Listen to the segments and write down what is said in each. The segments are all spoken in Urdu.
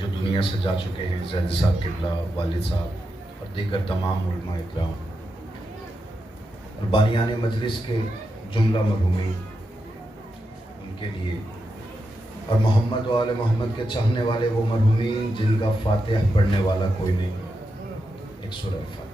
جو دنیا سے جا چکے ہیں، زیدی صاحب قبلہ، والد صاحب اور دیگر تمام علماء اکرام اور بانیان مجلس کے جملہ مرحومین، ان کے لیے اور محمد و آل محمد کے چاہنے والے وہ مرحومین جن کا فاتحہ پڑھنے والا کوئی نہیں، ایک سورہ فاتحہ۔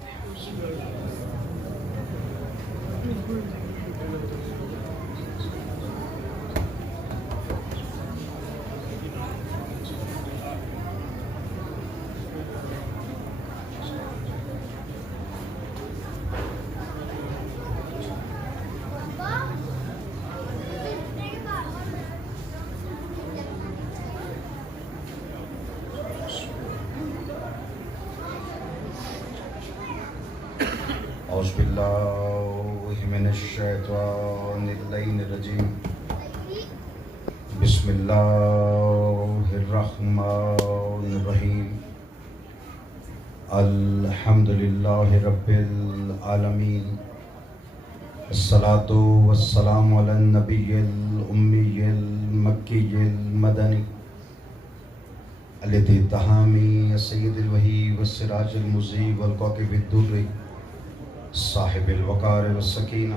اعوذ باللہ من الشیطان اللعین الرجیم، بسم اللہ الرحمن الرحیم، الحمدللہ رب العالمین، الصلاۃ والسلام علی النبی الامی المکی المدنی الذی تحامی سید الوحی والسراج المضیء والکوكب الدری صاحب الوقار والسکینہ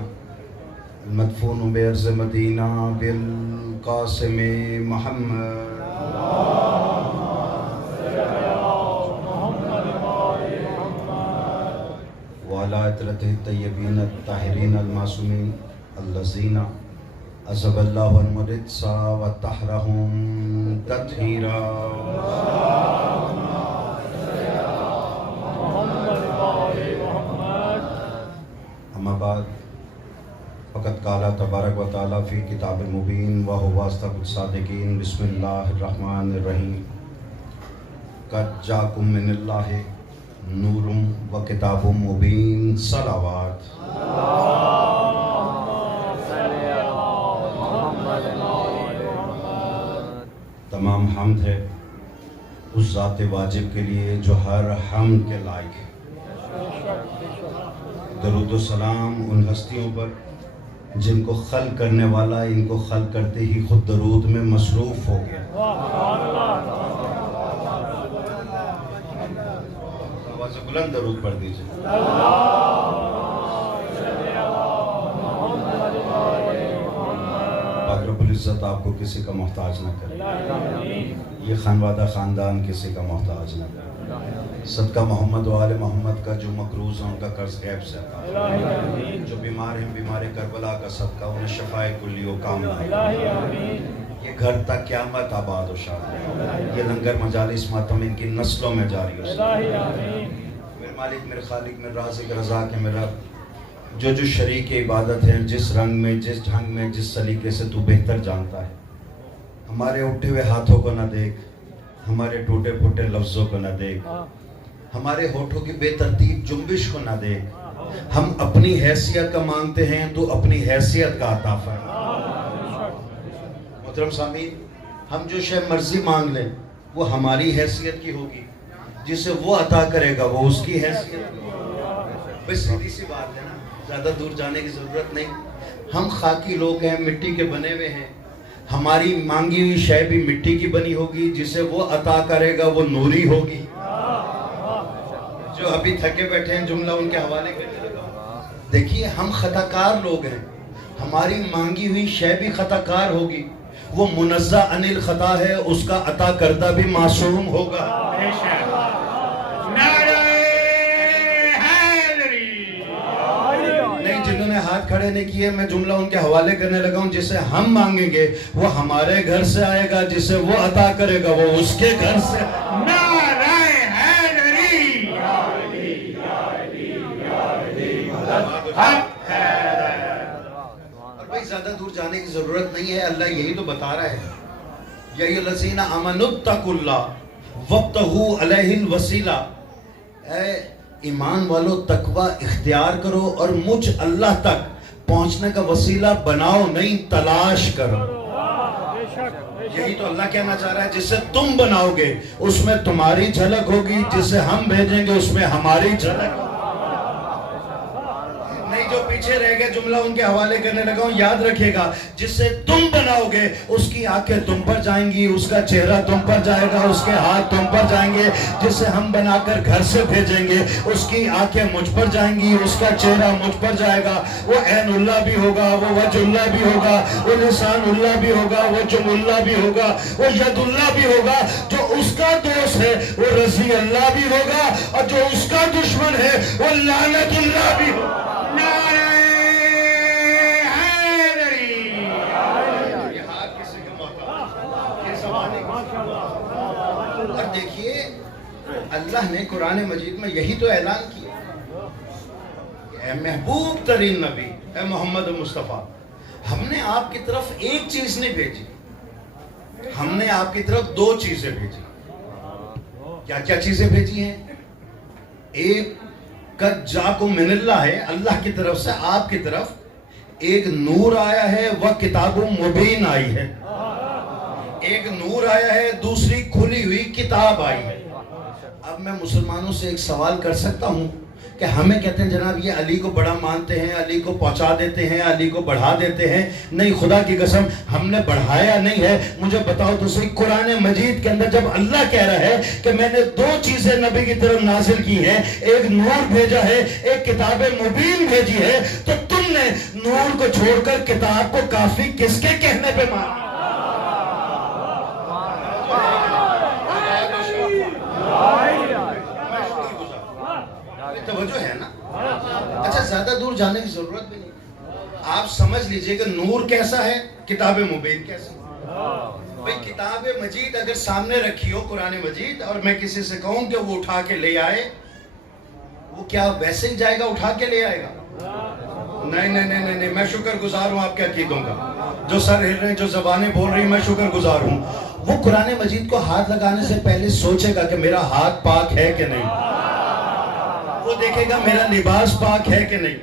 المدفون بأرض مدینہ بالقاسم محمد وعلی عطرتہ الطیبین الطاہرین المعصومین الذین عذب اللہ عنہم الرجس وطہرہم تطہیرا۔ اما بعد فقد قال تبارک و تعالی فی کتاب المبین وهو اصدق الصادقین، بسم اللہ الرحمن الرحیم، قد جاءکم من اللہ نور و کتاب مبین، صلوات۔ تمام حمد ہے اس ذات واجب کے لیے جو ہر حمد کے لائق ہے۔ درود و سلام ان ہستیوں پر جن کو خلق کرنے والا ان کو خلق کرتے ہی خود درود میں مصروف ہو گیا۔ آواز بلند درود پڑھ دیجئے۔ پاک رب العزت آپ کو کسی کا محتاج نہ کرے، یہ خانوادہ خاندان کسی کا محتاج نہ کرے۔ صدقہ محمد و آل محمد کا جو مقروض ہیں ان کا قرض غیب سے عطا فرمائے، جو بیمار ہیں بیمار کربلا کا صدقہ انہیں شفاء کلی و کاملہ، یہ گھر تک قیامت آباد و شاد، یہ لنگر مجالس ماتم ان کی نسلوں میں جاری ہو سکے۔ میرے مالک، میرے خالق، میرے رازق، رزاق ہے میرا، جو شریک عبادت ہیں جس رنگ میں جس ڈھنگ میں جس سلیقے سے تو بہتر جانتا ہے، ہمارے اٹھے ہوئے ہاتھوں کو نہ دیکھ، ہمارے ٹوٹے پھوٹے لفظوں کو نہ دیکھ، ہمارے ہونٹوں کی بے ترتیب جنبش کو نہ دیکھ، ہم اپنی حیثیت کا مانگتے ہیں تو اپنی حیثیت کا عطا فرما۔ محترم سامعین، ہم جو شے مرضی مانگ لیں وہ ہماری حیثیت کی ہوگی، جسے وہ عطا کرے گا وہ اس کی حیثیت کی ہوگی۔ بس سیدھی سی بات ہے نا، زیادہ دور جانے کی ضرورت نہیں۔ ہم خاکی لوگ ہیں، مٹی کے بنے ہوئے ہیں، ہماری مانگی ہوئی شے بھی مٹی کی بنی ہوگی، جسے وہ عطا کرے گا وہ نوری ہوگی۔ جو ابھی تھکے بیٹھے ہیں جملہ ان کے حوالے کرنے لگا، دیکھیے ہم خطا کار لوگ ہیں، ہماری مانگی ہوئی شے بھی خطا کار ہوگی، وہ منزہ عن الخطا ہے، اس کا عطا کردہ بھی معصوم ہوگا۔ نہیں، جنہوں نے ہاتھ کھڑے نہیں کیے میں جملہ ان کے حوالے کرنے لگا ہوں، جسے ہم مانگیں گے وہ ہمارے گھر سے آئے گا، جسے وہ عطا کرے گا وہ اس کے گھر سے۔ اور بھائی زیادہ دور جانے کی ضرورت نہیں ہے، اللہ یہی تو بتا رہا ہے، یا ایھا الذین آمنوا اتقوا اللہ وابتغوا الیہ الوسیلہ، اے ایمان والو تقوی اختیار کرو اور مجھ اللہ تک پہنچنے کا وسیلہ بناؤ، نہیں تلاش کرو۔ یہی تو اللہ کہنا چاہ رہا ہے، جسے تم بناؤ گے اس میں تمہاری جھلک ہوگی، جسے ہم بھیجیں گے اس میں ہماری جھلک ہوگی۔ نہیں جو پیچھے رہ گئے جملہ ان کے حوالے کرنے لگا ہوں، یاد رکھے گا جسے تم بناؤ گے اس کی آنکھیں تم پر جائیں گی، اس کا چہرہ تم پر جائے گا، اس کے ہاتھ تم پر جائیں گے۔ جسے ہم بنا کر گھر سے بھیجیں گے اس کی آنکھیں مجھ پر جائیں گی، اس کا چہرہ مجھ پر جائے گا۔ وہ عین اللہ بھی ہوگا، وہ وجہ اللہ بھی ہوگا، وہ لسان اللہ بھی ہوگا، وہ جم اللہ بھی ہوگا، وہ ید اللہ بھی ہوگا۔ جو اس کا دوست ہے وہ رضی اللہ بھی ہوگا، اور جو اس کا دشمن ہے وہ لعنت اللہ بھی ہوگا۔ اور دیکھیے اللہ نے قرآن مجید میں یہی تو اعلان کیا، اے محبوب ترین نبی، اے محمد مصطفیٰ، ہم نے آپ کی طرف ایک چیز نہیں بھیجی، ہم نے آپ کی طرف دو چیزیں بھیجی۔ کیا کیا چیزیں بھیجی ہیں؟ ایک قد جاکم من اللہ ہے، اللہ کی طرف سے آپ کی طرف ایک نور آیا ہے، وہ کتاب مبین آئی ہے۔ ایک نور آیا ہے، دوسری کھلی ہوئی کتاب آئی ہے۔ اب میں مسلمانوں سے ایک سوال کر سکتا ہوں کہ ہمیں کہتے ہیں جناب یہ علی کو بڑا مانتے ہیں، علی کو پہنچا دیتے ہیں، علی کو بڑھا دیتے ہیں۔ نہیں، خدا کی قسم ہم نے بڑھایا نہیں ہے۔ مجھے بتاؤ تو صحیح، قرآن مجید کے اندر جب اللہ کہہ رہا ہے کہ میں نے دو چیزیں نبی کی طرف نازل کی ہیں، ایک نور بھیجا ہے، ایک کتاب مبین بھیجی ہے، تو تم نے نور کو چھوڑ کر کتاب کو کافی کس کے کہنے پہ مانا؟ توجہ ہے نا؟ اچھا زیادہ دور جانے کی ضرورت بھی نہیں، آپ سمجھ لیجئے کہ نور کیسا ہے، کتاب مبین کیسا ہے۔ بھئی کتاب مجید اگر سامنے رکھی ہو قرآن مجید، اور میں کسی سے کہوں کہ وہ اٹھا کے لے آئے، وہ کیا ویسے ہی جائے گا اٹھا کے لے آئے گا؟ نہیں نہیں نہیں نہیں، میں شکر گزار ہوں آپ کے عقیدوں کا، جو سر ہل رہے ہیں، جو زبانیں بول رہی ہیں، میں شکر گزار ہوں۔ وہ قرآن مجید کو ہاتھ لگانے سے پہلے سوچے گا کہ میرا ہاتھ پاک ہے کہ نہیں، وہ دیکھے گا میرا لباس پاک ہے کہ نہیں،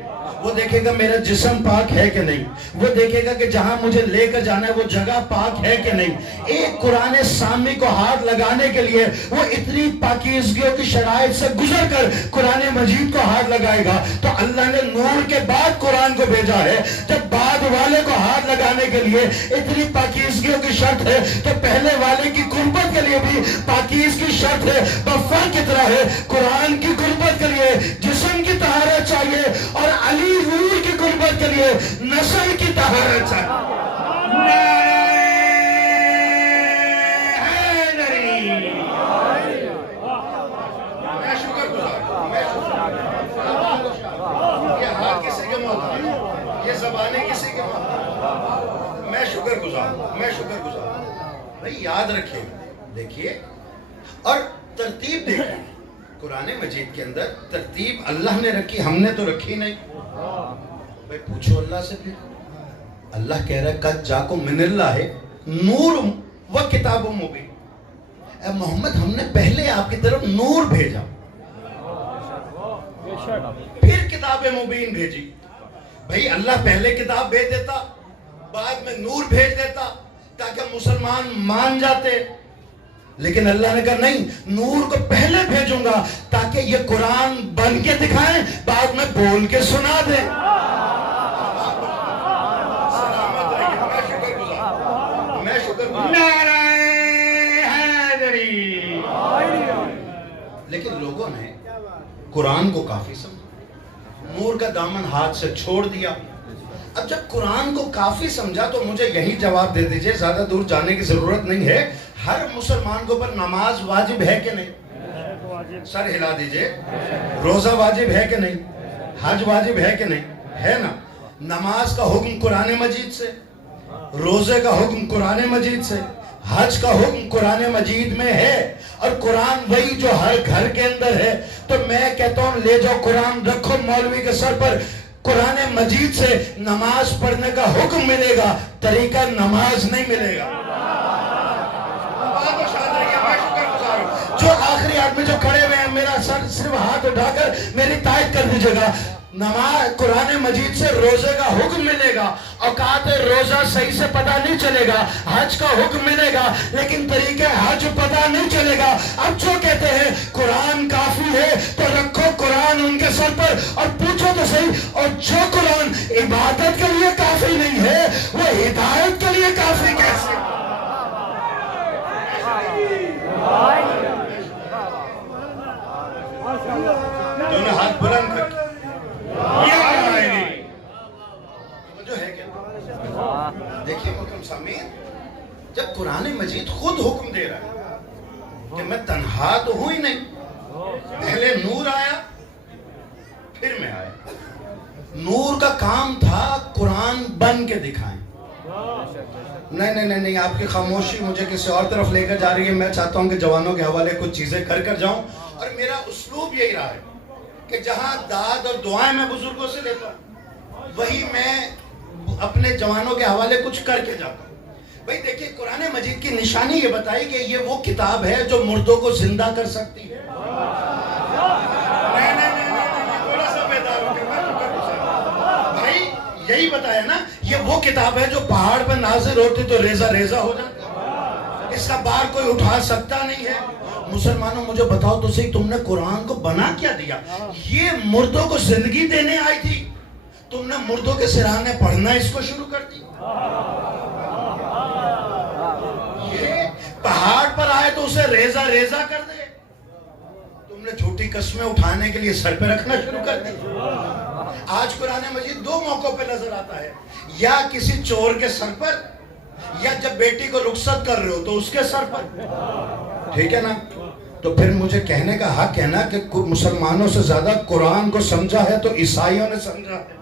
وہ دیکھے گا میرا جسم پاک ہے کہ نہیں، وہ دیکھے گا کہ جہاں مجھے لے کر جانا ہے وہ جگہ پاک ہے کہ نہیں۔ ایک قرآن سامی کو ہاتھ لگانے کے لیے وہ اتنی پاکیزگیوں کی شرائط سے گزر کر قرآن مجید کو ہاتھ لگائے گا۔ تو اللہ نے نور کے بعد قرآن کو بھیجا ہے، جب بعد والے کو ہاتھ لگانے کے لیے اتنی پاکیزگیوں کی شرط ہے تو پہلے والے کی قربت کے لیے بھی پاکیز کی شرط ہے۔ فرق کتنا ہے؟ قرآن کی قربت کے لیے جسم کی طہارت چاہیے، اور علی روح کی قربت کے لیے نسل کی طہارت چاہیے۔ میں شکر گزار ہوں، یہ ہاتھ کسی کے محتاج ہے، یہ زبانیں کسی کے محتاج، میں شکر گزار ہوں، میں شکر گزار ہوں۔ بھئی یاد رکھیں، دیکھیے اور ترتیب دیکھیں، قرآن مجید کے اندر ترتیب اللہ نے رکھی، ہم نے تو رکھی نہیں۔ بھئی پوچھو اللہ سے، پھر اللہ کہہ رہا ہے قد جاکم من اللہ ہے نور و کتاب مبین۔ اے محمد ہم نے پہلے آپ کی طرف نور بھیجا، پھر کتاب مبین بھیجی۔ بھئی اللہ پہلے کتاب بھیج دیتا، بعد میں نور بھیج دیتا تاکہ مسلمان مان جاتے، لیکن اللہ نے کہا نہیں، نور کو پہلے بھیجوں گا تاکہ یہ قرآن بن کے دکھائیں، بعد میں بول کے سنا دیں۔ سلامت رہیے، میں شکر گزار، میں شکر گزار۔ نعرہ حیدری۔ لیکن لوگوں نے قرآن کو کافی سمجھا، نور کا دامن ہاتھ سے چھوڑ دیا۔ اب جب قرآن کو کافی سمجھا تو مجھے یہی جواب دے دیجئے، زیادہ دور جانے کی ضرورت نہیں ہے، ہر مسلمان کو پر نماز واجب ہے کہ نہیں؟ سر ہلا دیجئے، روزہ واجب ہے کہ نہیں؟ حج واجب ہے کہ نہیں؟ ہے نا؟ نماز کا حکم قرآن مجید سے، روزے کا حکم قرآن مجید سے، حج کا حکم قرآن مجید میں ہے، اور قرآن وہی جو ہر گھر کے اندر ہے۔ تو میں کہتا ہوں لے جاؤ قرآن، رکھو مولوی کے سر پر، قرآن مجید سے نماز پڑھنے کا حکم ملے گا، طریقہ نماز نہیں ملے گا۔ جو آخری آدمی جو کھڑے ہوئے ہیں، میرا سر صرف ہاتھ اٹھا کر میری تائید کر دیجئے گا۔ نماز قرآن مجید سے روزے کا حکم ملے گا، اوقات روزہ صحیح سے پتہ نہیں چلے گا، حج کا حکم ملے گا لیکن طریقہ حج پتہ نہیں چلے گا۔ اب جو کہتے ہیں قرآن کافی ہے تو رکھو قرآن ان کے سر پر اور پوچھو تو صحیح. اور جو قرآن عبادت کے لیے کافی نہیں ہے وہ ہدایت کے لیے کافی کیسے؟ دونوں ہاتھ بلند کر جو ہے کیا؟ دیکھیے محترم سامعین، جب قرآن مجید خود حکم دے رہا ہے کہ میں تنہا تو ہوں ہی نہیں، پہلے نور آیا پھر میں آیا. نور کا کام تھا قرآن بن کے دکھائیں. نہیں آپ کی خاموشی مجھے کسی اور طرف لے کر جا رہی ہے. میں چاہتا ہوں کہ جوانوں کے حوالے کچھ چیزیں کر جاؤں، اور میرا اسلوب یہی رہا ہے کہ جہاں داد اور دعائیں میں بزرگوں سے لیتا ہوں وہی میں اپنے جوانوں کے حوالے کچھ کر کے جاتا ہوں. بھائی دیکھیے، قرآن مجید کی نشانی یہ بتائی کہ یہ وہ کتاب ہے جو مردوں کو زندہ کر سکتی ہے. بھائی یہی بتایا نا، یہ وہ کتاب ہے جو پہاڑ پر نازل ہوتی تو ریزہ ریزہ ہو جاتا. اس کا بار کوئی اٹھا سکتا نہیں ہے. مسلمانوں مجھے بتاؤ تو صحیح، تم نے قرآن کو بنا کیا دیا؟ یہ مردوں کو زندگی دینے آئی تھی، تم نے مردوں کے سرانے پڑھنا اس کو شروع کر دی. یہ پہاڑ پر آئے تو اسے ریزہ ریزہ کر دے. تم نے جھوٹی قسمیں اٹھانے کے لیے سر پہ رکھنا شروع کر دی. آج قرآن مجید دو موقعوں پہ نظر آتا ہے، یا کسی چور کے سر پر، یا جب بیٹی کو رخصت کر رہے ہو تو اس کے سر پر. ٹھیک ہے نا؟ تو پھر مجھے کہنے کا حق ہے نا کہ مسلمانوں سے زیادہ قرآن کو سمجھا ہے تو عیسائیوں نے سمجھا ہے.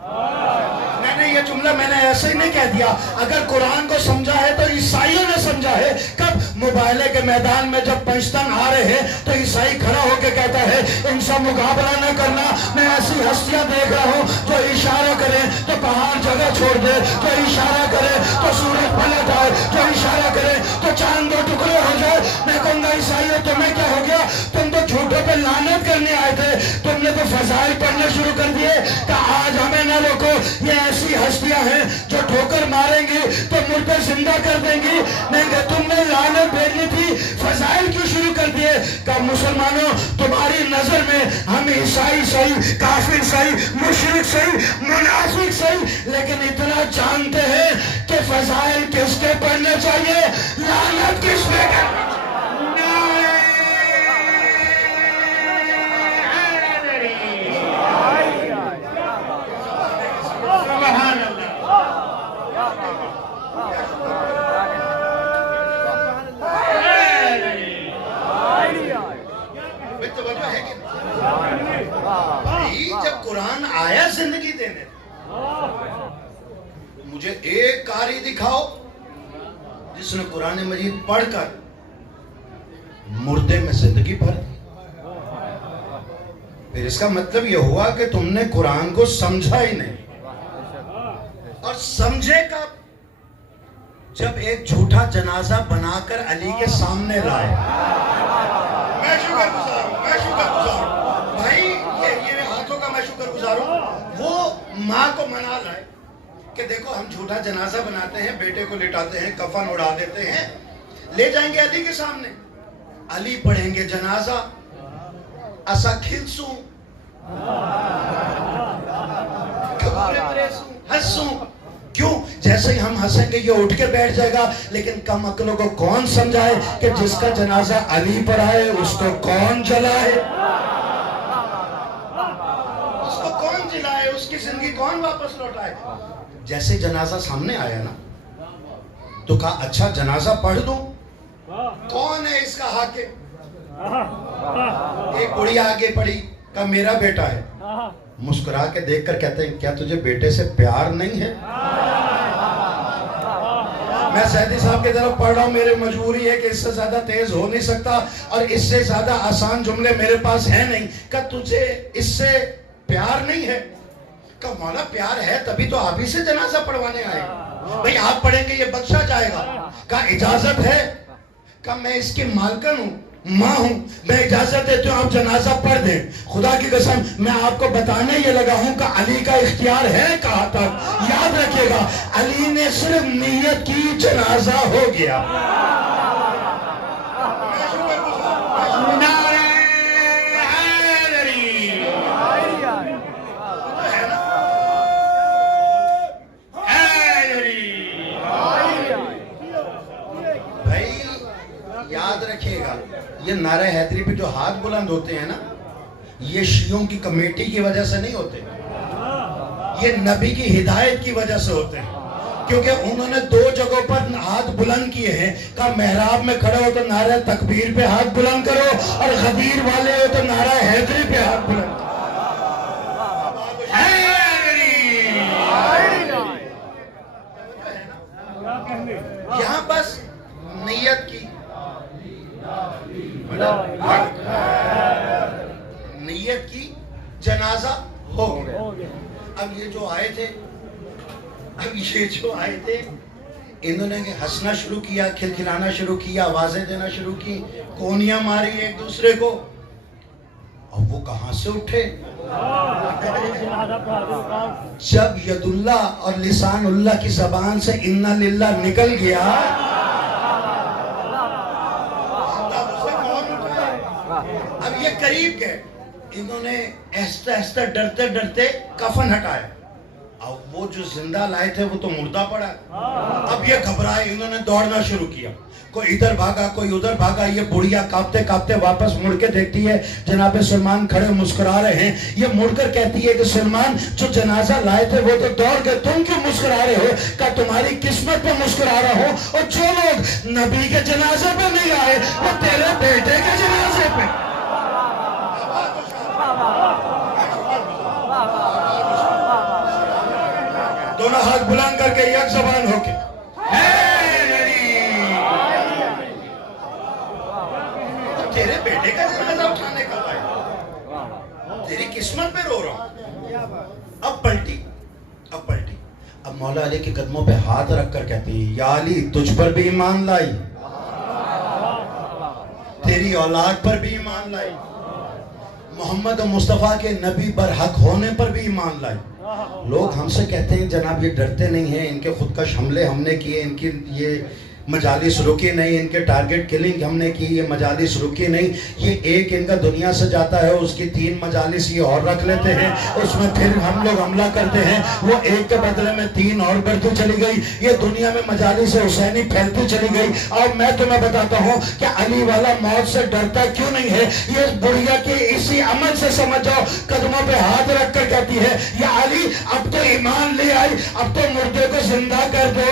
نہیں یہ جملہ میں نے ایسے ہی نہیں کہہ دیا. اگر قرآن کو سمجھا ہے تو عیسائیوں نے سمجھا ہے. کب؟ مباہلے کے میدان میں جب پنجتن آ رہے ہیں تو عیسائی کھڑا ہو کے کہتا ہے ان سے مقابلہ نہ کرنا، میں ایسی ہستیاں دیکھ رہا ہوں جو اشارہ کرے تو پہاڑ جگہ چھوڑ دے، جو اشارہ کرے تو سورج پلٹ آئے، جو اشارہ کرے تو چاند دو ٹکڑے ہو جائے. میں کہوں گا عیسائیوں تمہیں کیا ہو گیا؟ تم تو جھوٹوں پہ لعنت کرنے آئے تھے، تم نے تو فضائل پڑھنے شروع کر دیے کہ آج ہمیں نہ روکو. یہ ایسی ہستیاں ہیں جو ٹھوکر ماریں گی تو مردے زندہ کر دیں گی. نہیں کہ تم نے لعنت بھیجنی تھی، فضائل کیوں شروع کر دیے؟ کہ مسلمانوں تمہاری نظر میں ہم عیسائی صحیح، کافر صحیح، مشرک صحیح، منافق صحیح، لیکن اتنا جانتے ہیں کہ فضائل کس کے پڑھنے چاہیے، لعنت کس پہ کرنی چاہیے. جب قرآن آیا زندگی دینے، مجھے ایک قاری دکھاؤ جس نے قرآن مجید پڑھ کر مردے میں زندگی بھر دی. پھر اس کا مطلب یہ ہوا کہ تم نے قرآن کو سمجھا ہی نہیں. اور سمجھے کب؟ جب ایک جھوٹا جنازہ بنا کر علی کے سامنے لائے. میں شکر گزار ہوں بھائی، یہ ہاتھوں کا میں شکر گزار ہوں. وہ ماں کو منا لائے کہ دیکھو ہم جھوٹا جنازہ بناتے ہیں، بیٹے کو لٹاتے ہیں، کفن اڑا دیتے ہیں، لے جائیں گے علی کے سامنے، علی پڑھیں گے جنازہ، اسا کھلسوں ہنسوں. کیوں؟ جیسے ہی ہم ہنسیں گے یہ اٹھ کے بیٹھ جائے گا. لیکن کم عقلوں کو کون سمجھائے کہ جس کا جنازہ علی پر آئے اس کو کون جلائے، اس کو کون جلائے، اس کی زندگی کون واپس لوٹائے. جیسے جنازہ سامنے آیا نا تو کہا اچھا جنازہ پڑھ دوں. کون ہے اس کا حاکم؟ ایک بڑی آگے پڑھی، کہا میرا بیٹا ہے. مسکرا کے دیکھ کر کہتے ہیں کیا تجھے بیٹے سے پیار نہیں ہے؟ میں سیدی صاحب کی طرف پڑھ رہا ہوں، میری مجبوری ہے کہ اس سے زیادہ تیز ہو نہیں سکتا اور اس سے زیادہ آسان جملے میرے پاس ہیں نہیں. کہ تجھے اس سے پیار نہیں ہے؟ کہ مولا پیار ہے تبھی تو آپ ہی سے جنازہ پڑھوانے آئے. بھئی آپ پڑھیں گے یہ بخشا جائے گا. کہ اجازت ہے؟ کہ میں اس کی مالکن ہوں، ماں ہوں، میں اجازت دیتی ہوں آپ جنازہ پڑھ دیں. خدا کی قسم میں آپ کو بتانے یہ لگا ہوں کہ علی کا اختیار ہے کہاں تک. یاد رکھیے گا علی نے صرف نیت کی، جنازہ ہو گیا. نعرہ حیدری پہ جو ہاتھ بلند ہوتے ہیں نا، یہ شیعوں کی کمیٹی کی وجہ سے نہیں ہوتے، یہ نبی کی ہدایت کی وجہ سے ہوتے ہیں، کیونکہ انہوں نے 2 جگہوں پر ہاتھ بلند کیے ہیں. کہا محراب میں کھڑے ہو تو نعرہ تکبیر پہ ہاتھ بلند کرو، اور غدیر والے ہو تو نعرہ حیدری پہ ہاتھ بلند کرو. یہاں بس نیت کی، نیت کی، جنازہ ہو گیا. اب یہ جو آئے تھے انہوں نے ہنسنا شروع کیا، کھلکھلانا شروع کیا، آوازیں دینا شروع کی، کونیاں ماری ایک دوسرے کو. اب وہ کہاں سے اٹھے؟ جب ید اللہ اور لسان اللہ کی زبان سے انا للہ نکل گیا، اب یہ قریب گئے، انہوں نے ایستا ایستا ڈرتے ڈرتے کفن ہٹایا. اب وہ جو زندہ لائے تھے وہ تو مردہ پڑا. اب یہ گھبرائے، انہوں نے دوڑنا شروع کیا، کوئی ادھر بھاگا کوئی ادھر بھاگا. یہ بڑھیا کانپتے کانپتے واپس مڑ کے دیکھتی ہے جناب سلمان کھڑے مسکرا رہے ہیں. یہ مڑ کر کہتی ہے کہ سلمان جو جنازہ لائے تھے وہ تو دوڑ گئے، تم کیوں مسکرا رہے ہو؟ کہ تمہاری قسمت پہ مسکرا رہا ہوں، اور جو لوگ نبی کے جنازے پہ نہیں آئے وہ تیرے بیٹے کے جنازے پہ. دونوں ہاتھ بلند کر کے یک زبان ہو کے تیرے بیٹے کا جنازہ اٹھانے کا آئے، تیری قسمت پہ رو رہا ہوں. اب پلٹی. اب مولا علی کے قدموں پہ ہاتھ رکھ کر کہتی ہے یا علی تجھ پر بھی ایمان لائی، تیری اولاد پر بھی ایمان لائی، محمد مصطفیٰ کے نبی برحق ہونے پر بھی ایمان لائی. لوگ ہم سے کہتے ہیں جناب یہ ڈرتے نہیں ہیں، ان کے خودکش حملے ہم نے کیے، ان کی یہ مجالس رکی نہیں، ان کے ٹارگٹ کلنگ ہم نے کی، یہ مجالس رکی نہیں. یہ ایک ان کا دنیا سے جاتا ہے، اس کی 3 مجالس یہ اور رکھ لیتے ہیں، اس میں پھر ہم لوگ حملہ کرتے ہیں، وہ ایک کے بدلے میں 3 اور بڑھتی چلی گئی. یہ دنیا میں مجالس حسینی پھیلتی چلی گئی. اور میں تمہیں بتاتا ہوں کہ علی والا موت سے ڈرتا کیوں نہیں ہے. یہ بڑھیا کے اسی عمل سے سمجھ جاؤ، قدموں پہ ہاتھ رکھ کر کہتی ہے یا علی اب تو ایمان لے آئی، اب تو مردے کو زندہ کر دو،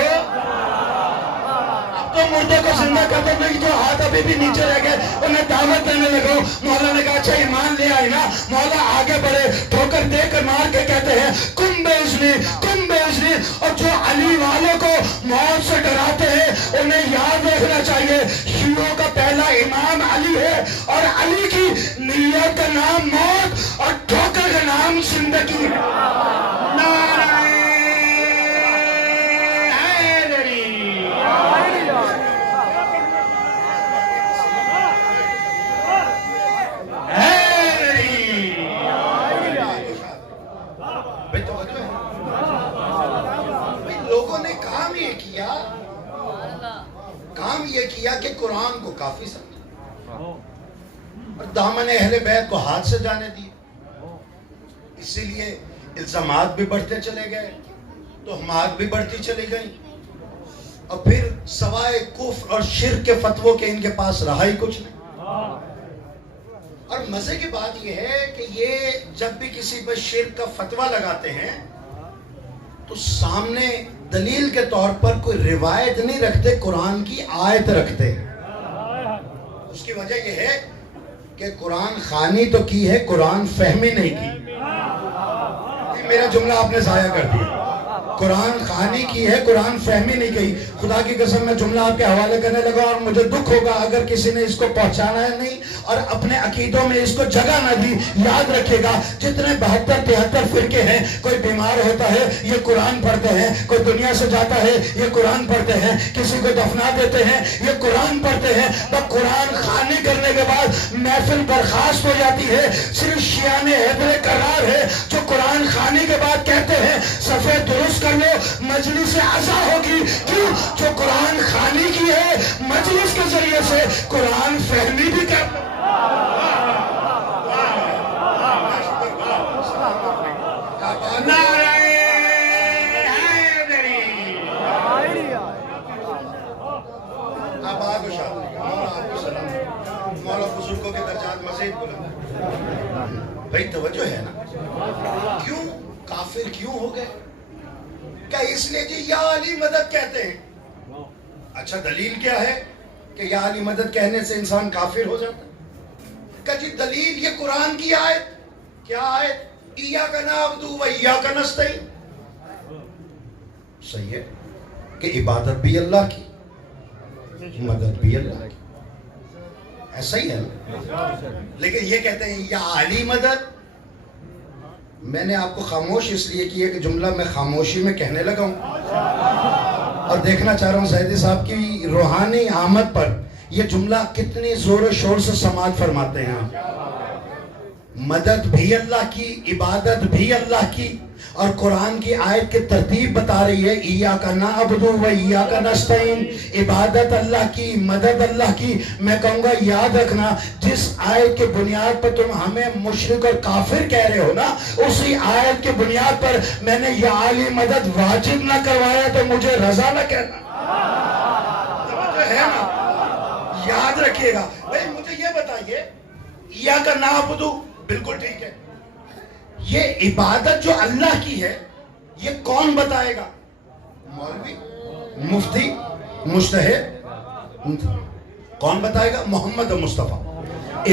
تو مردے کو زندہ کر دو. جو ہاتھ ابھی بھی نیچے رہ گئے انہیں دعوت دینے لگو. مولا نے کہا اچھا ایمان لے آئی نا. مولا آگے بڑھے، ٹھوکر دے کر مار کے کہتے ہیں کم بیزنی. اور جو علی والوں کو موت سے ڈراتے ہیں انہیں یاد رکھنا چاہیے شیعوں کا پہلا امام علی ہے، اور علی کی نیت کا نام موت اور ٹھوکر کا نام زندگی ہے. کام یہ کیا کہ قرآن کو کافی سمجھا اور دامن اہل بیت کو ہاتھ سے جانے دی. اسی لیے الزامات بھی بڑھتے چلے گئے، تہمات بھی بڑھتی چلی گئی، اور پھر سوائے کفر اور شرک کے فتووں کے ان کے پاس رہا ہی کچھ نہیں. اور مزے کی بات یہ ہے کہ یہ جب بھی کسی پر شرک کا فتویٰ لگاتے ہیں تو سامنے دلیل کے طور پر کوئی روایت نہیں رکھتے، قرآن کی آیت رکھتے. اس کی وجہ یہ ہے کہ قرآن خوانی تو کی ہے، قرآن فہمی نہیں کی. میرا جملہ آپ نے ضائع کر دیا. قرآن خوانی کی ہے، قرآن فہمی نہیں گئی. خدا کی قسم میں جملہ آپ کے حوالے کرنے لگا اور مجھے دکھ ہوگا اگر کسی نے اس کو پہنچانا ہے نہیں اور اپنے عقیدوں میں اس کو جگہ نہ دی. یاد رکھے گا جتنے 72-73 فرقے ہیں، کوئی بیمار ہوتا ہے یہ قرآن پڑھتے ہیں، کوئی دنیا سے جاتا ہے یہ قرآن پڑھتے ہیں، کسی کو دفنا دیتے ہیں یہ قرآن پڑھتے ہیں. تو قرآن خوانی کرنے کے بعد محفل برخاست ہو جاتی ہے. صرف شیعان حیدر کرار ہے جو قرآن خوانی کے بعد کہتے ہیں صفحے درست کر لو، مجلس عزا ہوگی. کیوں؟ جو قرآن خوانی کی ہے مجلس کے ذریعے سے قرآن فہمی بھی کر لو. مولا درجات مزید بلند. بھائی توجہ ہے نا؟ کیوں کافر کیوں ہو گئے؟ کیا اس لیے کہ یا علی مدد کہتے ہیں؟ اچھا دلیل کیا ہے کہ یا علی مدد کہنے سے انسان کافر ہو جاتا ہے؟ کہ جی دلیل یہ قرآن کی آیت. کیا آیت؟ ایاک نعبد و ایاک نستعین. صحیح ہے کہ عبادت بھی اللہ کی، مدد بھی اللہ کی، ایسا ہی ہے نا؟ لیکن یہ کہتے ہیں یا علی مدد. میں نے آپ کو خاموش اس لیے کیا کہ جملہ میں خاموشی میں کہنے لگا ہوں اور دیکھنا چاہ رہا ہوں زیدی صاحب کی روحانی آمد پر یہ جملہ کتنی زور و شور سے سماعت فرماتے ہیں. مدد بھی اللہ کی، عبادت بھی اللہ کی، اور قرآن کی آیت کی ترتیب بتا رہی ہے ایاک نعبد و ایاک نستعین. عبادت اللہ کی، مدد اللہ کی. میں کہوں گا یاد رکھنا جس آیت کے بنیاد پر تم ہمیں مشرک اور کافر کہہ رہے ہو نا، اسی آیت کے بنیاد پر میں نے یا علی مدد واجب نہ کروایا تو مجھے رضا نہ کہنا. توجہ ہے نا؟ یاد رکھیے گا. بھائی مجھے یہ بتائیے ایاک نعبد بالکل ٹھیک ہے، یہ عبادت جو اللہ کی ہے یہ کون بتائے گا؟ مولوی، مفتی، مجتہد؟ کون بتائے گا؟ محمد مصطفیٰ.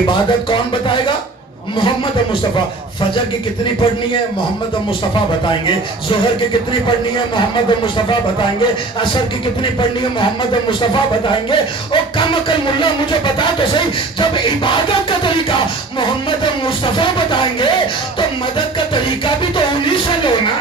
عبادت کون بتائے گا؟ محمد مصطفیٰ. فجر کی کتنی پڑھنی ہے؟ محمد مصطفیٰ بتائیں گے. ظہر کی کتنی پڑھنی ہے؟ محمد مصطفیٰ بتائیں گے. عصر کی کتنی پڑھنی ہے؟ محمد مصطفیٰ بتائیں گے. اور کم عقل ملا مجھے بتا تو صحیح، جب عبادت کا طریقہ محمد مصطفیٰ بتائیں گے تو مدد کا طریقہ بھی تو انہی سے لو نا.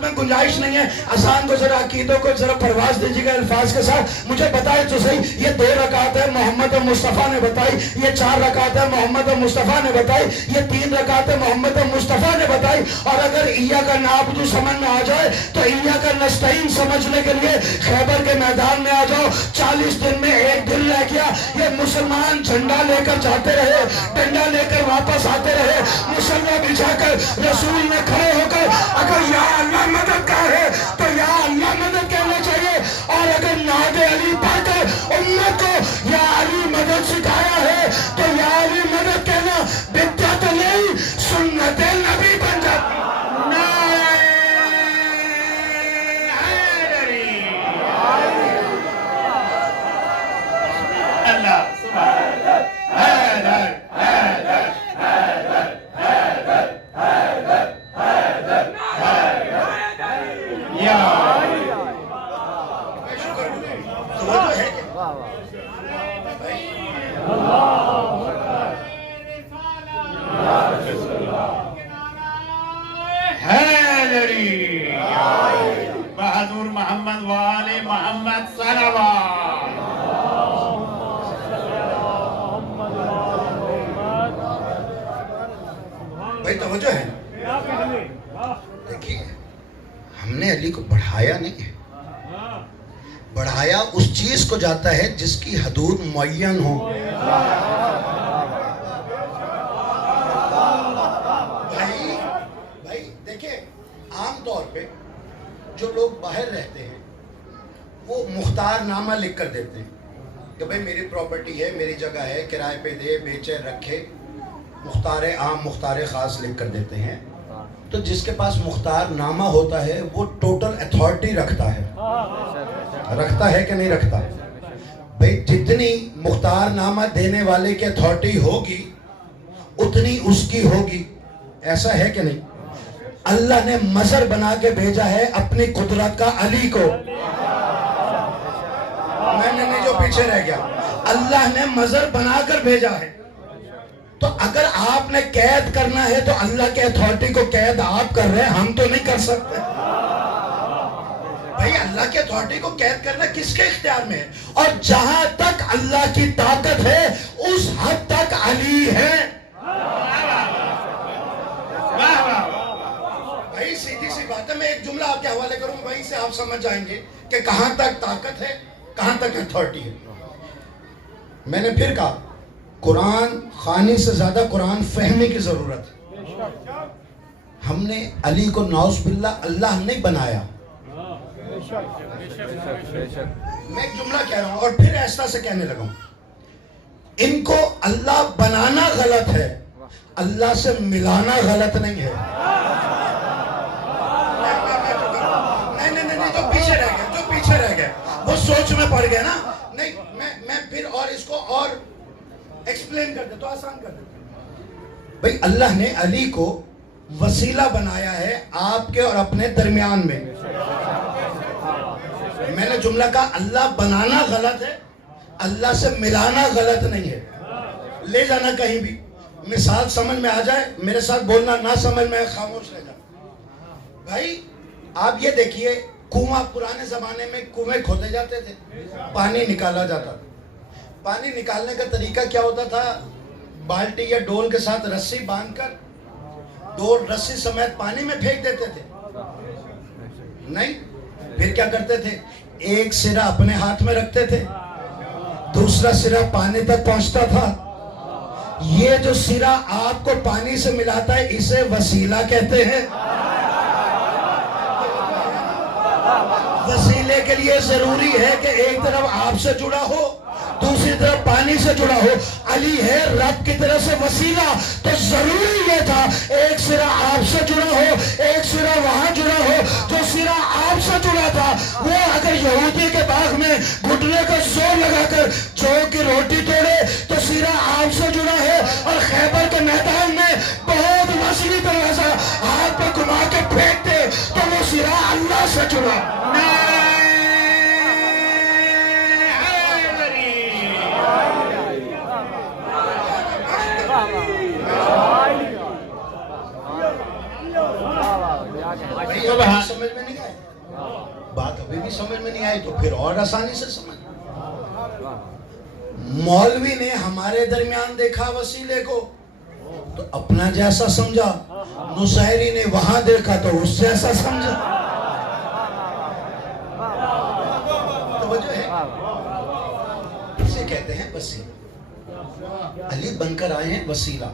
میں گنجائش نہیں ہے، اذان کو ذرا عقیدوں کو ذرا پرواز دیجیے گا الفاظ کے ساتھ. مجھے بتائے تو صحیح، یہ 2 رکعت ہے محمد مصطفیٰ نے بتائی، یہ 4 رکعت ہے محمد مصطفیٰ نے بتائی، یہ 3 رکعت ہے محمد مصطفیٰ نے بتائی. اور اگر ایاک نعبد سمجھ میں آ جائے تو ایاک نستعین سمجھنے کے لیے خیبر کے میدان میں آ جاؤ. 40 دن میں 1 دن رہ گیا. یہ مسلمان جھنڈا لے کر جاتے رہے، ڈنڈا لے کر واپس آتے رہے، مسلح بچھا کر رسول نے کھڑے ہو کر اگر یا اللہ مدد کا ہے تو یا اللہ مدد کہنا چاہیے، اور اگر نعت علی پڑھ کر امت کو یا علی مدد سکھایا ہے تو یا علی مدد کہنا بدعت نہیں، سنت نبی بن جاتی. بہادر محمد والے محمد صلوات. بھائی توجہ ہے نا؟ دیکھیے ہم نے علی کو بڑھایا نہیں ہے، بڑھایا اس چیز کو جاتا ہے جس کی حدود معین ہو. بھائی دیکھیں عام طور پہ جو لوگ باہر رہتے ہیں وہ مختار نامہ لکھ کر دیتے ہیں کہ بھائی میری پراپرٹی ہے، میری جگہ ہے، کرائے پہ دے، بیچے، رکھے. مختار عام، مختار خاص لکھ کر دیتے ہیں. تو جس کے پاس مختار نامہ ہوتا ہے وہ ٹوٹل اتھارٹی رکھتا ہے. رکھتا ہے کہ نہیں رکھتا؟ بھائی جتنی مختار نامہ دینے والے کی اتھارٹی ہوگی اتنی اس کی ہوگی. ایسا ہے کہ نہیں؟ اللہ نے مظہر بنا کے بھیجا ہے اپنی قدرت کا علی کو. میں نے جو پیچھے رہ گیا، اللہ نے مظہر بنا کر بھیجا ہے. تو اگر آپ نے قید کرنا ہے تو اللہ کے اتھارٹی کو قید آپ کر رہے ہیں، ہم تو نہیں کر سکتے. بھائی اللہ کے اتھارٹی کو قید کرنا کس کے اختیار میں ہے؟ اور جہاں تک اللہ کی طاقت ہے اس حد تک علی ہے. بھائی سیدھی سی بات ہے، میں ایک جملہ آپ کے حوالے کروں گا، وہیں سے آپ سمجھ جائیں گے کہ کہاں تک طاقت ہے، کہاں تک اتھارٹی ہے. میں نے پھر کہا قرآن خوانی سے زیادہ قرآن فہمی کی ضرورت ہے. ہم نے علی کو نعوذ باللہ اللہ نہیں بنایا. میں ایک جملہ کہہ رہا ہوں اور پھر ایسا سے کہنے لگا ہوں. ان کو اللہ بنانا غلط ہے, اللہ سے ملانا غلط نہیں ہے. نہیں, جو پیچھے رہ گئے وہ سوچ میں پڑ گئے نا. نہیں, میں پھر اور اس کو اور ایکسپلین کر دے تو آسان کر دے. بھئی اللہ نے علی کو وسیلہ بنایا ہے آپ کے اور اپنے درمیان میں. میں نے جملہ کہا اللہ بنانا غلط ہے, اللہ سے ملانا غلط نہیں ہے. لے جانا کہیں بھی, مثال سمجھ میں آ جائے میرے ساتھ بولنا, نہ سمجھ میں خاموش رہ جا. بھائی آپ یہ دیکھیے, کنواں پرانے زمانے میں کنویں کھودے جاتے تھے, پانی نکالا جاتا تھا. پانی نکالنے کا طریقہ کیا ہوتا تھا؟ بالٹی یا ڈول کے ساتھ رسی باندھ کر ڈول رسی سمیت پانی میں پھینک دیتے تھے. نہیں, پھر کیا کرتے تھے؟ ایک سرا اپنے ہاتھ میں رکھتے تھے, دوسرا سرا پانی تک پہنچتا تھا. یہ جو سرا آپ کو پانی سے ملاتا ہے اسے وسیلہ کہتے ہیں. وسیلے کے لیے ضروری ہے کہ ایک طرف آپ سے جڑا ہو, دوسری طرف پانی سے جڑا ہو. علی ہے رب کی طرف سے وسیلہ, تو ضروری یہ تھا ایک سرا آپ سے جڑا ہو, ایک سرا وہاں جڑا ہو. جو سرا آپ سے جڑا تھا وہ اگر یہودی کے باغ میں گھٹنے کا زور لگا کر جو کی روٹی توڑے تو سرا آپ سے جڑا ہے, اور خیبر کے میدان میں بہت وسیع طرح سے ہاتھ پہ گھما کے پھینکتے تو وہ سرا اللہ سے جڑا. سمجھ میں نہیں آئی بات, ابھی بھی سمجھ میں نہیں آئی تو پھر اور آسانی سے سمجھ. مولوی نے ہمارے درمیان دیکھا وسیلے کو تو اپنا جیسا سمجھا, نصیری نے وہاں دیکھا تو اس جیسا سمجھا. توجہ ہے, اسے کہتے ہیں وسیلہ. علی بن کر آئے ہیں وسیلہ.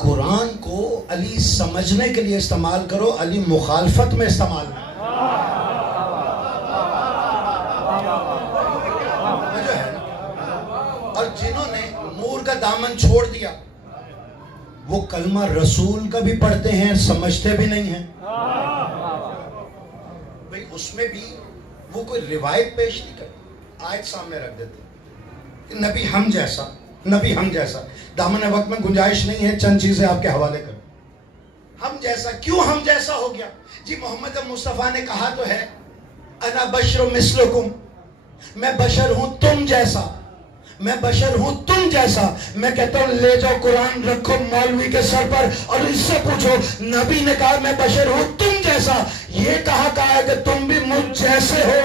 قرآن کو علی سمجھنے کے لیے استعمال کرو, علی مخالفت میں استعمال کرو. اور جنہوں نے نور کا دامن چھوڑ دیا وہ کلمہ رسول کا بھی پڑھتے ہیں, سمجھتے بھی نہیں ہیں. بھئی اس میں بھی وہ کوئی روایت پیش نہیں کرتے, آیت سامنے رکھ دیتے کہ نبی ہم جیسا, نبی ہم جیسا. دامن وقت میں گنجائش نہیں ہے, چند چیزیں آپ کے حوالے کروں. ہم جیسا کیوں ہم جیسا ہو گیا؟ جی محمد مصطفیٰ نے کہا تو ہے انا بشر مثلکم, میں بشر ہوں تم جیسا, میں بشر ہوں تم جیسا. میں کہتا ہوں لے جاؤ قرآن رکھو مولوی کے سر پر اور اس سے پوچھو, نبی نے کہا میں بشر ہوں تم جیسا, یہ کہا ہے کہ تم بھی مجھ جیسے ہو.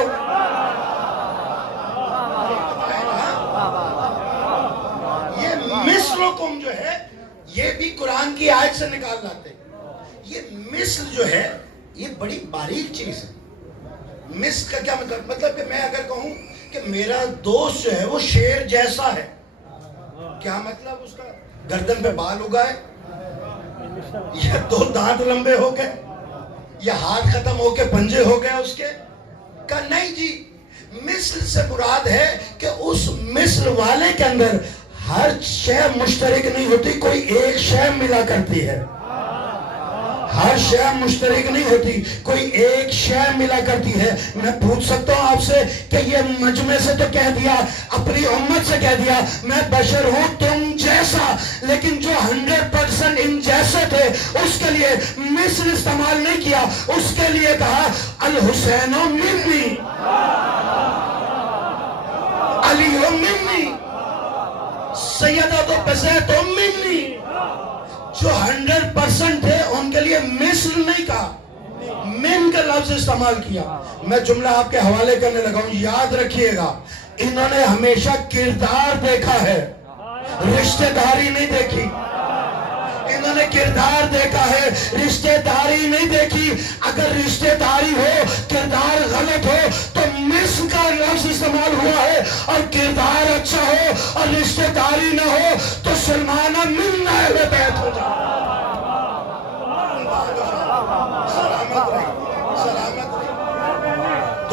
مثلکم جو ہے یہ بھی قرآن کی آیت سے نکال لاتے. یہ مثل جو ہے یہ بڑی باریک چیز ہے. مثل کا کیا مطلب کہ میں اگر کہوں کہ میرا دوست جو ہے وہ شیر جیسا ہے, کیا مطلب اس کا؟ گردن پہ بال اگائے, یا دو دانت لمبے ہو گئے, یا ہاتھ ختم ہو کے پنجے ہو گئے اس کے؟ کہا نہیں جی, مثل سے مراد ہے کہ اس مثل والے کے اندر ہر شے مشترک نہیں ہوتی, کوئی ایک شے ملا کرتی ہے. ہر شے مشترک نہیں ہوتی, کوئی ایک شے ملا کرتی ہے. میں پوچھ سکتا ہوں آپ سے کہ یہ مجمع سے تو کہہ دیا, اپنی امت سے کہہ دیا میں بشر ہوں تم جیسا, لیکن جو 100% ان جیسے تھے اس کے لیے مثل استعمال نہیں کیا, اس کے لیے کہا الحسین منی, علی منی, سیدہ تو بزیت منی. جو 100% تھے ان کے لیے مثل نہیں کہا, من کا لفظ استعمال کیا. میں جملہ آپ کے حوالے کرنے لگا ہوں, یاد رکھیے گا. انہوں نے ہمیشہ کردار دیکھا ہے, رشتہ داری نہیں دیکھی. انہوں نے کردار دیکھا ہے, رشتہ داری نہیں دیکھی. اگر رشتہ داری ہو, کردار غلط ہو تو مثل کا لفظ استعمال ہوا ہے, اور کردار اچھا ہو اور رشتہ داری نہ ہو تو سلمانہ من اہل بیت ہو جائے.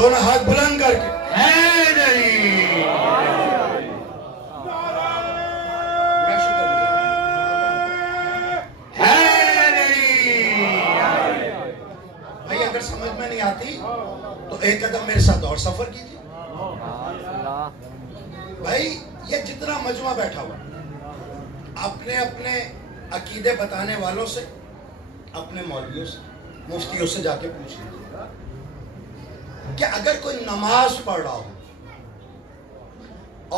دونوں ہاتھ بلند کر کے بھائی اگر سمجھ میں نہیں آتی تو ایک قدم میرے ساتھ اور سفر کیجیے. بھائی یہ جتنا مجمع بیٹھا ہوا اپنے اپنے عقیدے بتانے والوں سے، اپنے مولویوں سے، مفتیوں سے جا کے پوچھ لیجیے کہ اگر کوئی نماز پڑھ رہا ہو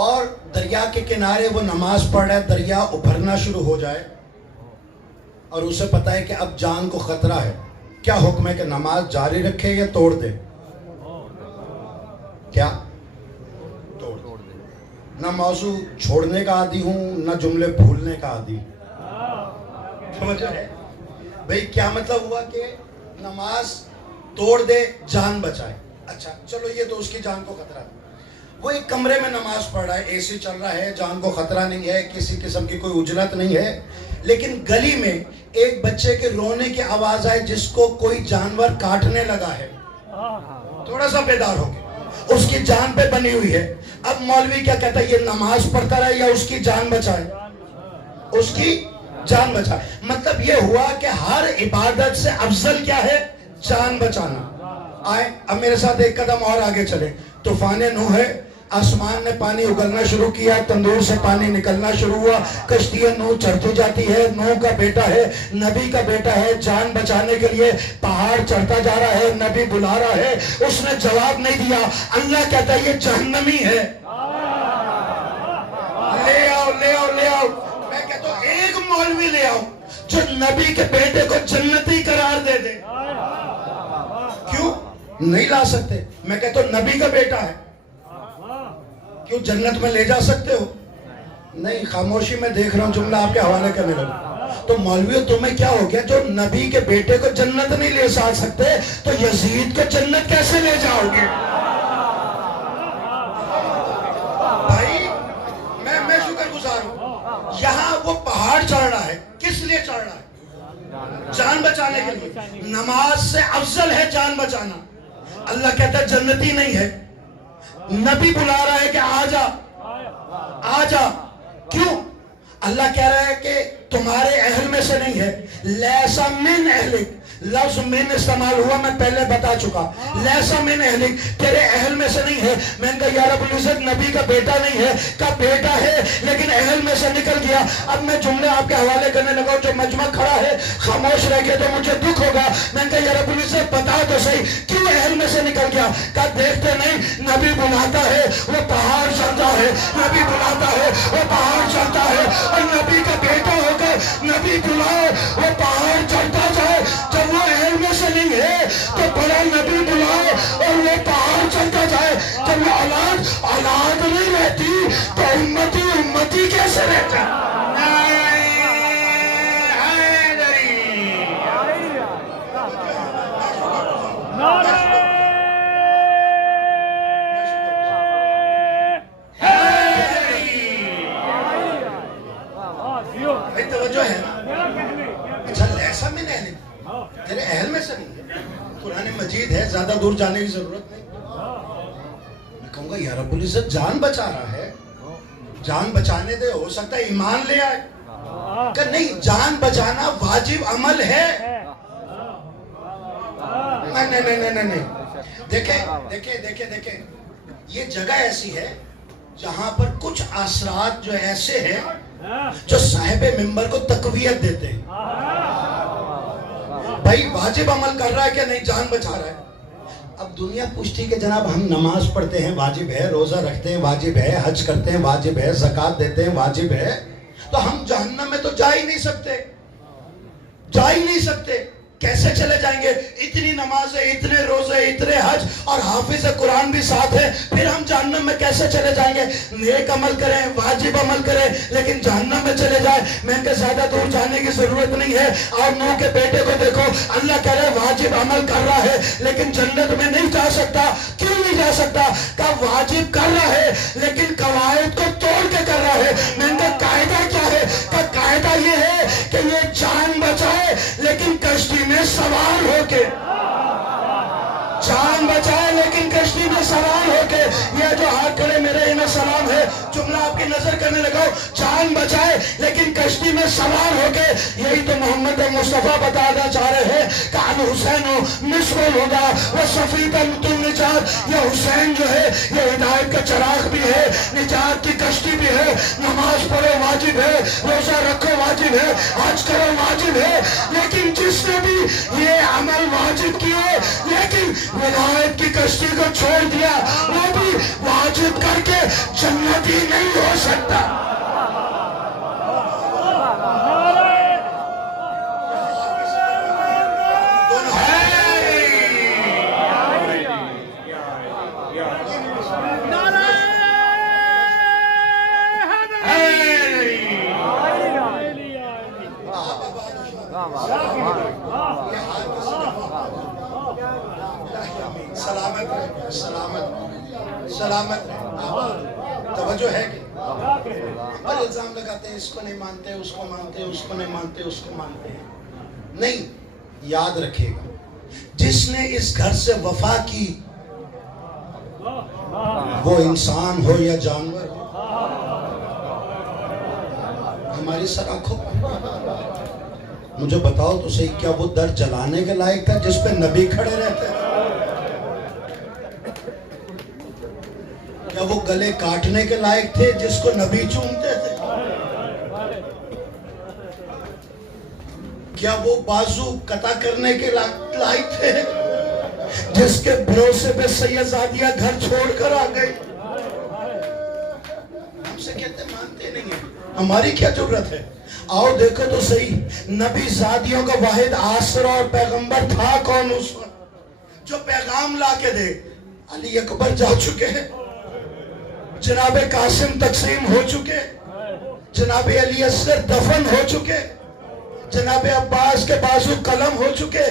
اور دریا کے کنارے وہ نماز پڑھ رہا ہے، دریا ابھرنا شروع ہو جائے اور اسے پتا ہے کہ اب جان کو خطرہ ہے، کیا حکم ہے کہ نماز جاری رکھے یا توڑ دے؟ کیا توڑ دے. نہ موضوع چھوڑنے کا عادی ہوں، نہ جملے بھولنے کا عادی. سمجھ رہے بھئی کیا مطلب ہوا کہ نماز توڑ دے جان بچائے. اچھا چلو یہ تو اس کی جان کو خطرہ ہے، وہ ایک کمرے میں نماز پڑھ رہا ہے، اے سی چل رہا ہے، جان کو خطرہ نہیں ہے، کسی قسم کی کوئی اجلت نہیں ہے، لیکن گلی میں ایک بچے کے رونے کی آواز آئے جس کو کوئی جانور کاٹنے لگا ہے. تھوڑا سا بیدار ہو کے اس کی جان پہ بنی ہوئی ہے. اب مولوی کیا کہتا ہے؟ یہ نماز پڑھتا رہے یا اس کی جان بچائے؟ اس کی جان بچائے. مطلب یہ ہوا کہ ہر عبادت سے افضل کیا ہے؟ جان بچانا. آئے اب میرے ساتھ ایک قدم اور آگے چلے. طوفان نوح ہے، آسمان نے پانی اگلنا شروع کیا، تندور سے پانی نکلنا شروع ہوا، کشتی نوح چڑھتی جاتی ہے، نوح کا بیٹا ہے، نبی کا بیٹا ہے، جان بچانے کے لیے پہاڑ چڑھتا جا رہا ہے، نبی بلا رہا ہے، اس نے جواب نہیں دیا. اللہ کہتا ہے یہ جہنمی ہے، لے آؤ لے آؤ لے آؤ. میں کہتا ہوں ایک مولوی لے آؤ جو نبی کے بیٹے کو جنتی قرار دے دے. کیوں نہیں لا سکتے؟ میں کہتا ہوں نبی کا بیٹا ہے، کیوں جنت میں لے جا سکتے ہو؟ نہیں. خاموشی میں دیکھ رہا ہوں جملہ آپ کے حوالے کرنے لگا. تو مولویوں تمہیں کیا ہو گیا جو نبی کے بیٹے کو جنت نہیں لے جا سکتے تو یزید کو جنت کیسے لے جاؤ گے؟ بھائی میں شکر گزار ہوں. یہاں وہ پہاڑ چڑھ رہا ہے، کس لیے چڑھ رہا ہے؟ جان بچانے کے لیے. نماز سے افضل ہے جان بچانا. اللہ کہتا ہے جنتی نہیں ہے. نبی بلا رہا ہے کہ آجا آجا. کیوں؟ اللہ کہہ رہا ہے کہ تمہارے اہل میں سے نہیں ہے. لیسا من اہلک، لفظ من استعمال ہوا، میں پہلے بتا چکا. لیسا من اہلک، تیرے اہل میں سے نہیں ہے. میں نے کہا یا رب العزت نبی کا بیٹا نہیں ہے، کا بیٹا ہے لیکن اہل میں سے نکل گیا. اب میں جملے آپ کے حوالے کرنے لگا. جو مجمع کھڑا ہے خاموش رہ گیا تو مجھے دکھ ہوگا. میں نے کہا یا رب العزت بتا تو صحیح کیوں اہل میں سے نکل گیا؟ کہا دیکھتے نہیں نبی بلاتا ہے وہ پہاڑ چڑھتا ہے، نبی بلاتا ہے وہ پہاڑ چڑھتا ہے، اور نبی کا بیٹا ہو کر نبی بلائے وہ پہاڑ چڑھتا جائے. جب وہ اہل میں سے نہیں ہے تو بڑا نبی بلائے اور وہ پہاڑ چڑھتا جائے. جب وہ اولاد نہیں رہتی تو امتی امتی کیسے رہتا؟ توجہ ہے نا؟ اچھا لیسا من اہلک، تیرے اہل میں سے نہیں ہے. قرآن مجید ہے، زیادہ دور جانے کی ضرورت نہیں. میں کہوں گا یا رب العزت جان بچا رہا ہے، جان بچانے دے، ہو سکتا ہے ایمان لے آئے. کہ نہیں جان بچانا واجب عمل ہے. نہیں. دیکھیں یہ جگہ ایسی ہے جہاں پر کچھ اثرات جو ایسے ہیں جو صاحب منبر کو تقویت دیتے ہیں. بھائی واجب عمل کر رہا ہے کہ نہیں؟ جان بچا رہا ہے. اب دنیا پوچھتی کہ جناب ہم نماز پڑھتے ہیں واجب ہے، روزہ رکھتے ہیں واجب ہے، حج کرتے ہیں واجب ہے، زکوٰۃ دیتے ہیں واجب ہے، تو ہم جہنم میں تو جا ہی نہیں سکتے. کیسے چلے جائیں گے؟ اتنی نمازیں، اتنے روزے، اتنے حج اور حافظ قرآن بھی ساتھ ہے، پھر ہم جہنم میں کیسے چلے جائیں گے؟ نیک عمل کریں، واجب عمل کریں، لیکن جہنم میں چلے جائیں. میں کہ زیادہ دور جانے کی ضرورت نہیں ہے. اور نوح کے بیٹے کو دیکھو، اللہ کہہ رہے واجب عمل کر رہا ہے لیکن جنت میں نہیں جا سکتا. کیوں نہیں جا سکتا؟ کہ واجب کر رہا ہے لیکن قواعد کو توڑ کے کر رہا ہے. میں نے کہا قاعدہ کیا ہے؟ کہ قاعدہ یہ ہے کہ یہ جان بچائے لیکن کشتی میں سوار ہو کے، جان بچائے لیکن کشتی کشتی میں سوار ہو کے، یہ جو ہاتھ کھڑے میرے انہیں سلام ہے، جملہ آپ کی نظر کرنے لگا، جان بچائے لیکن کشتی میں سوار ہو کے، یہی تو محمد مصطفیٰ بتانا چاہ رہے ہیں کہ الحسین نصف الہدیٰ و صفیۃ النجات، یہ حسین جو ہے یہ ہدایت کا چراغ بھی ہے، نجات کی کشتی بھی ہے، نماز پڑھو واجب ہے، روزہ رکھو واجب ہے، حج کرو واجب ہے، لیکن جس نے بھی یہ عمل واجب کیے لیکن ولایت کی کشتی کو چھوڑ دیا، وہ بھی واجب کر کے جنتی نہیں ہو سکتا۔ سلامت توجہ ہے کہ پر الزام لگاتے ہیں اس کو نہیں مانتے، اس کو مانتے، اس کو نہیں مانتے، اس کو مانتے ہیں، نہیں، یاد رکھے گا جس نے اس گھر سے وفا کی وہ انسان ہو یا جانور ہو، ہماری سر آنکھوں مجھے بتاؤ تو صحیح، کیا وہ در جلانے کے لائق تھا جس پہ نبی کھڑے رہتے ہیں؟ کیا وہ گلے کاٹنے کے لائق تھے جس کو نبی چومتے تھے؟ کیا وہ بازو قطع کرنے کے لائق تھے جس کے بھروسے پہ سیدزادیہ گھر چھوڑ کر آ گئی؟ ہم سے کہتے مانتے نہیں ہیں، ہماری کیا ضرورت ہے؟ آؤ دیکھو تو صحیح، نبی زادیوں کا واحد آسرا اور پیغمبر تھا کون اس وقت جو پیغام لا کے دے؟ علی اکبر جا چکے ہیں، جناب قاسم تقسیم ہو چکے، جناب علی اصغر دفن ہو چکے، جناب عباس کے بازو قلم ہو چکے،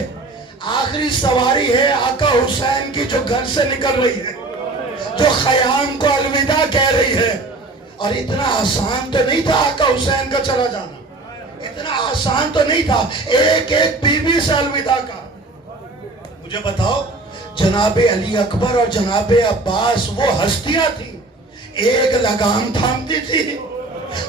آخری سواری ہے آقا حسین کی جو گھر سے نکل رہی ہے، جو خیام کو الوداع کہہ رہی ہے۔ اور اتنا آسان تو نہیں تھا آقا حسین کا چلا جانا، اتنا آسان تو نہیں تھا ایک ایک بیوی سے الوداع کا۔ مجھے بتاؤ، جناب علی اکبر اور جناب عباس وہ ہستیاں تھیں، ایک لگام تھامتی تھی،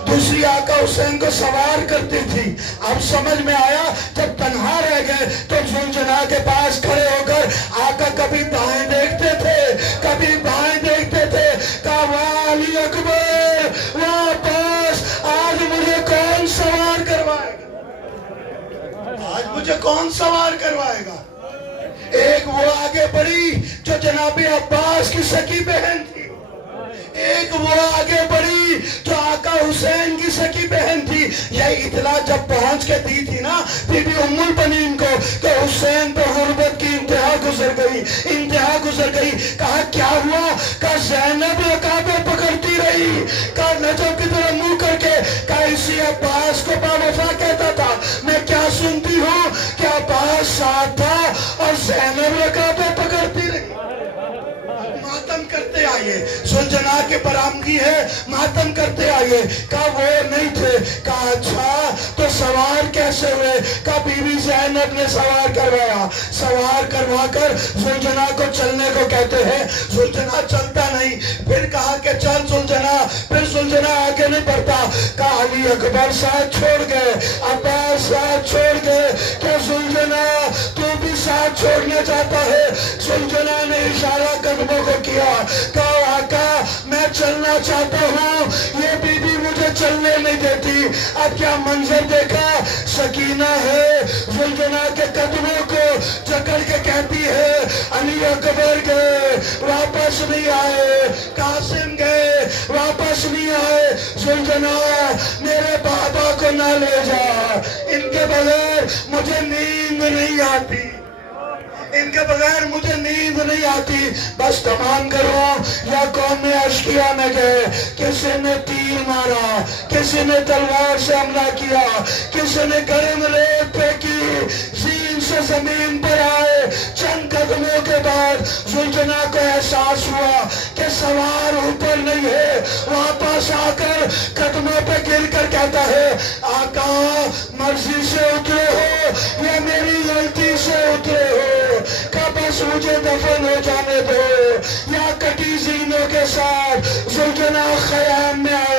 دوسری آقا حسین کو سوار کرتی تھی۔ اب سمجھ میں آیا، جب تنہا رہ گئے تو زلجنا کے پاس کھڑے ہو کر آقا کبھی دائیں دیکھتے تھے، کبھی بائیں دیکھتے تھے، کہا واہ علی اکبر، واہ عباس، آج مجھے کون سوار کروائے گا؟ آج مجھے کون سوار کروائے گا؟ ایک وہ آگے بڑھی جو جناب عباس کی سکی بہن تھی، ایک وہ آگے بڑھی جو آقا حسین کی سکی بہن تھی۔ یہ اطلاع جب پہنچ کے دی تھی نا بی بی ام البنین کو کہ حسین پہ غربت کی انتہا گزر گئی، کہا کیا ہوا؟ کہا زینب رکابیں پکڑتی رہی، کہا نجف کی طرح منہ کر کے، کہا اسی عباس کو با وفا کہتا تھا، میں کیا سنتی ہوں کہ عباس ساتھ تھا اور زینب رکابیں پکڑتی رہی۔ ماتم کرتے آئیے، زلجنا کے برآمدگی ہے، ماتم کرتے آئیے۔ کہا وہ نہیں تھے، کہا اچھا تو سوار کیسے ہوئے؟ کہا بی بی زینب نے سوار کروایا، سوار کروا کر زلجنا کو چلنے کو کہتے ہیں، زلجنا چلتا نہیں، پھر کہا کہ چل زلجنا، پھر زلجنا آگے نہیں بڑھتا، کہا علی اکبر ساتھ چھوڑ گئے، عباس ساتھ چھوڑ گئے، کہ زلجنا تو بھی ساتھ چھوڑنا چاہتا ہے؟ زلجنا نے اشارہ قدموں کو کیا، کہا آقا میں چلنا چاہتا ہوں، یہ بی بی مجھے چلنے نہیں دیتی۔ اب کیا منظر دیکھا، سکینہ ہے زلجنا کے قدموں کو جکڑ کے کہتی ہے علی اکبر گئے واپس نہیں آئے، قاسم گئے واپس نہیں آئے، زلجنا میرے بابا کو نہ لے جا، ان کے بغیر مجھے نیند نہیں آتی، ان کے بغیر مجھے نیند نہیں آتی۔ بس تمام کرو، یا قوم اشقیاء میں گئے، کسی نے تیر مارا، کسی نے تلوار سے حملہ کیا، کسی نے گرم ریت پھینکی، زین سے زمین پر آئے۔ چند قدموں کے بعد زلجنا کو احساس ہوا کہ سوار اوپر نہیں ہے، واپس آ کر قدموں پہ گر کر کہتا ہے آقا مرضی سے اترے ہو یا میری غلطی سے اترے ہو؟ کہا بس بس مجھے دفن ہو جانے دو، یا کٹی زینوں کے ساتھ زلجنا خیام میں